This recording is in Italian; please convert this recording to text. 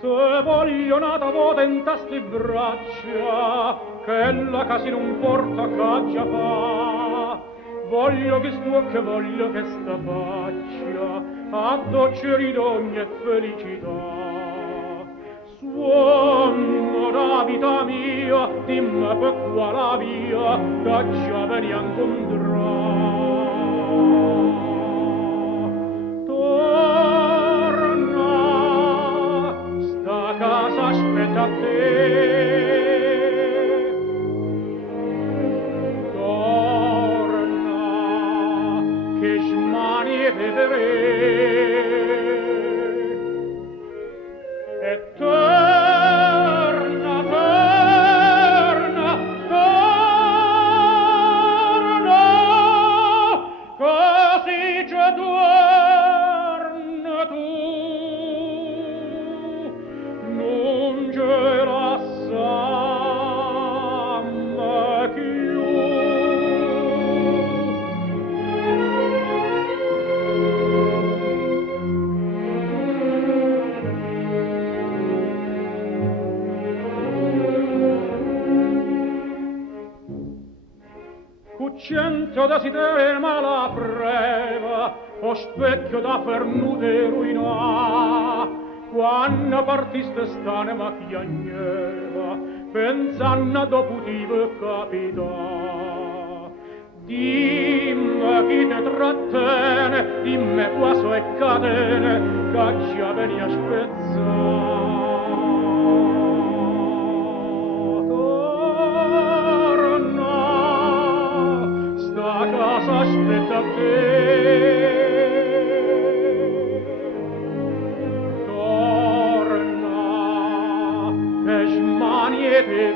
Te voglio nata vuota in tasti braccia, che la casi non porta caggia fa. Voglio che stuocche, voglio che sta faccia, a doceri d'ogni felicità. Suono la vita mia, dimmi per quale via, caggia veni a incontrare. Casa aspetta te, torna, che smani e e torna, torna, torna, così già torna tu. Non c'era samma più. Cucento da sidere mala preva, o specchio da fernude ruinà. Quando partiste stane ma piagneva, pensando dopo ti capità. Dimmi chi te trattene, dimmi qua so e catene, caccia veni a spezzare. Casa aspetta te, torna, che smanie te